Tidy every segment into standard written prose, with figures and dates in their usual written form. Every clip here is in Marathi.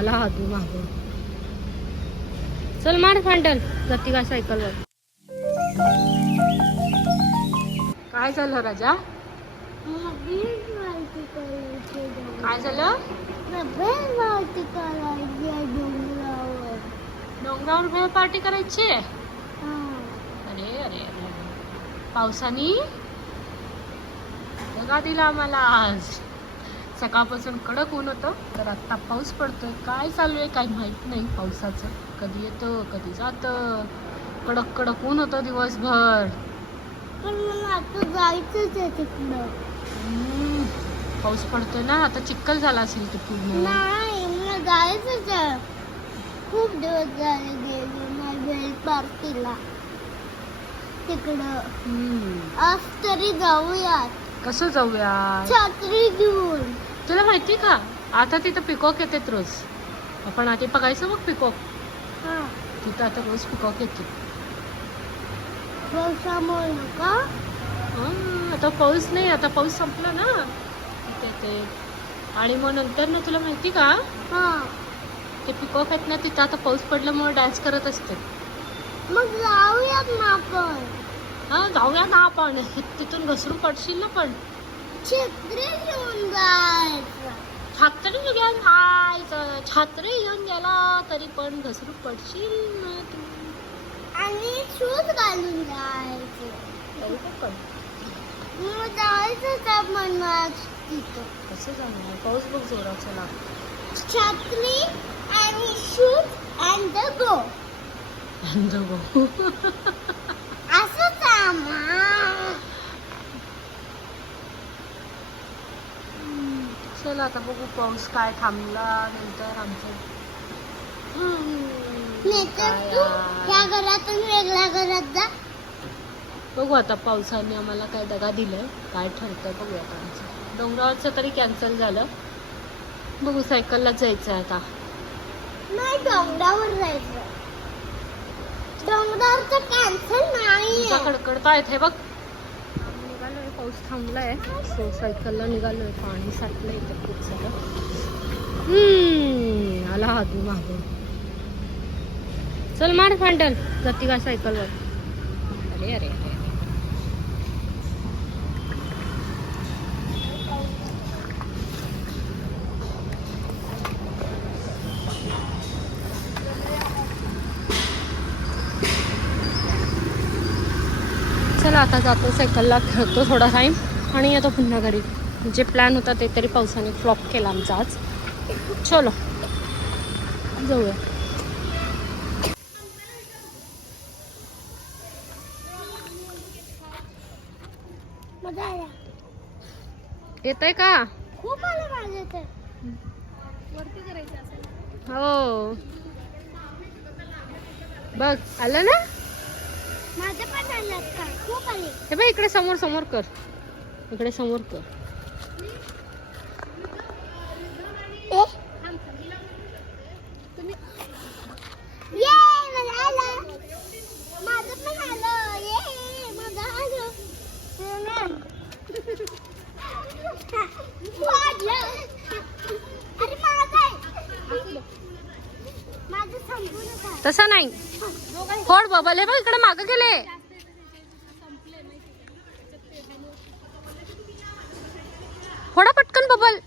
आला हातू मागून. चल मार फंडल जाती का सायकलवर. काय झालं राजा? काय झालं? डोंगरावर भेळ पार्टी करायची. अरे अरे अरे, पावसाने दगा दिला आम्हाला आज. सकाळपासून कडक ऊन होतं, तर आता पाऊस पडतोय. काय चालू आहे काही माहित नाही पावसाचं. कधी येतं कधी जातं. कडक कडक ऊन होतं दिवसभर. पण मला आता जायचंच आहे तिकडं. पाऊस पडतोय ना, आता चिखल झाला असेल ते पूर्ण. नाही, मला जायचंच आहे. खूप दिवस झाले गेले नाही भेळ पार्टीला तिकडं. आज तरी जाऊयात. कसं जाऊया? छत्री घेऊन. तुला माहिती का, आता तिथं पिकॉक येतात रोज. आपण आधी बघायचं मग पिकॉक. तिथं आता रोज पिकॉक येते. पावसामुळे का? आता पाऊस नाही, आता पाऊस संपला ना ते. आणि मग नंतर ना तुला माहिती का, ते पिकॉक आहेत ना तिथं आता पाऊस पडल्यामुळे डान्स करत असते. मग जाऊयात ना आपण. हा जाऊया ना आपण. तिथून घसरून पडशील ना. पण छत्री घेऊन जायचं. छत्री घेऊन जायचं. छत्री घेऊन गेला तरी पण घसरून पडशील ना तू. आणि शूज घालून जायचं. पण मग जायचंच आपण तिथं. कसं जाणार? पाऊस बघ जोराचा लाग. छत्री आणि शूज अँड गो. असं चला आता बघू पाऊस काय थांबला नंतर आमचं. तू या घरातून वेगळ्या घरात जा. बघू आता पावसाने आम्हाला काय दगा दिलाय, काय ठरतं बघूया. आता आमचं डोंगरावरचं तरी कॅन्सल झालं. बघू सायकललाच जायचं आहे आता. नाही, डोंगरावर जायचं. डोंगरावरचं कॅन्सल नाही. कडकडतायत हे बघ. निघालोय, पाऊस थांबलाय. सो सायकलला निघालोय. पाणी साठलंय इथं खूप सारं. आला हातू मागून. चल मार फंडल जाती का सायकलवर. अरे अरे अरे, चला आता जातो सायकलला, खेळतो थोडा टाइम आणि येतो पुन्हा घरी. जे प्लॅन होता ते तरी पावसाने फ्लॉप केला आमचा आज. चलो जाऊया. येतंय का? खूप आलं माझं तर. वरती करायचं असेल. हो बघ आलं ना. माझं पण आलं का? खूप आले. हे बघ इकडे समोर समोर कर. इकडे समोर कर. माझं पण आलं. माझं आलं. अरे माझं संपून होता. तसा नाही. फोड बबल. हे बघ इकडे मागं गेले. फोडा पटकन बबल.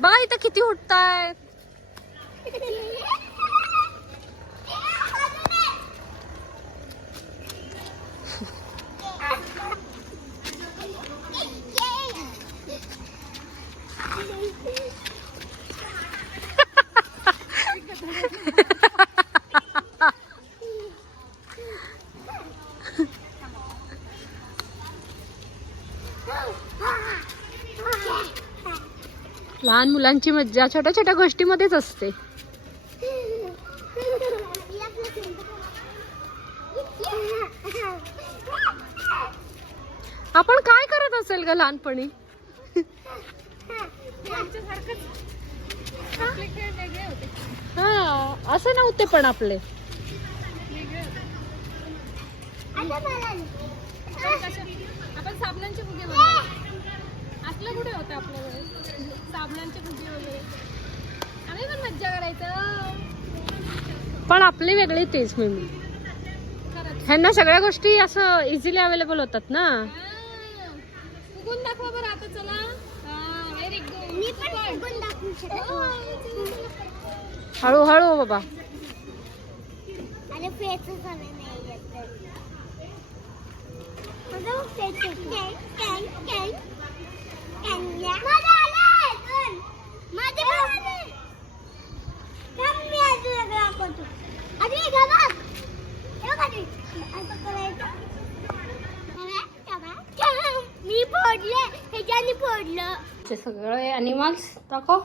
बघा इथं किती उठतायत. लहान मुलांची मज्जा छोट्या छोट्या गोष्टीमध्येच असते. आपण काय करत असेल ग लहानपणी. हा असं नव्हते पण आपले. आपण साबणांचे फुगे बनवायचे. मुलांचे व्हिडिओ वगैरे आम्ही पण मज्जा करायचं. पण आपली वेगळी तेच मम्मी. ह्यांना सगळ्या गोष्टी असं इझिली अवेलेबल होतात ना. फुगून दाखवा बरं आता चला. Very good. मी पण फुगून दाखवू शकतो. हळूहळू बाबा. आणि फेसच नाही येत. माझं फेस माझं आलंय पण. माझं पण आलंय. थांब मी आज वेगळं दाखवतो. अरे हे बघ. हे बघ आधी. असं करायचं. मी फोडले. ह्याच्याने फोडलं. ते सगळे अॅनिमल्स दाखव.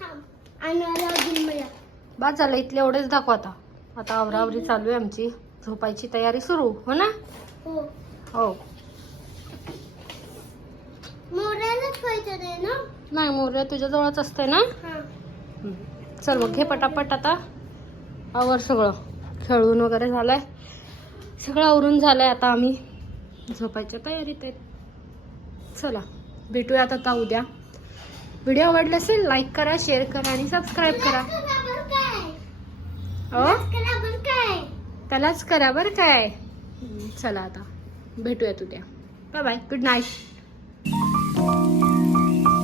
थांब. आणि मला अजून मला. बाद झालं इथले एवढेच दाखव आता. आता आवरावरी चालू आहे आमची. झोपायची तयारी सुरू हो ना. हो. हो. मोरालाच पाहिजे रे ना. नाही मोरे तुझ्या जवळच असते ना. हां. चल मग घे पटापट आता. आवर सगळं. खेळून वगैरे झालंय. सगळं आवरून झालंय. आता आम्ही झोपायच्या तयारीत आहेत. चला भेटूया आता उद्या. व्हिडिओ आवडला असेल लाईक करा, शेअर करा आणि सबस्क्राईब करा. हो त्यालाच करा बरं काय. चला आता भेटूयात उद्या. Bye bye. Good night.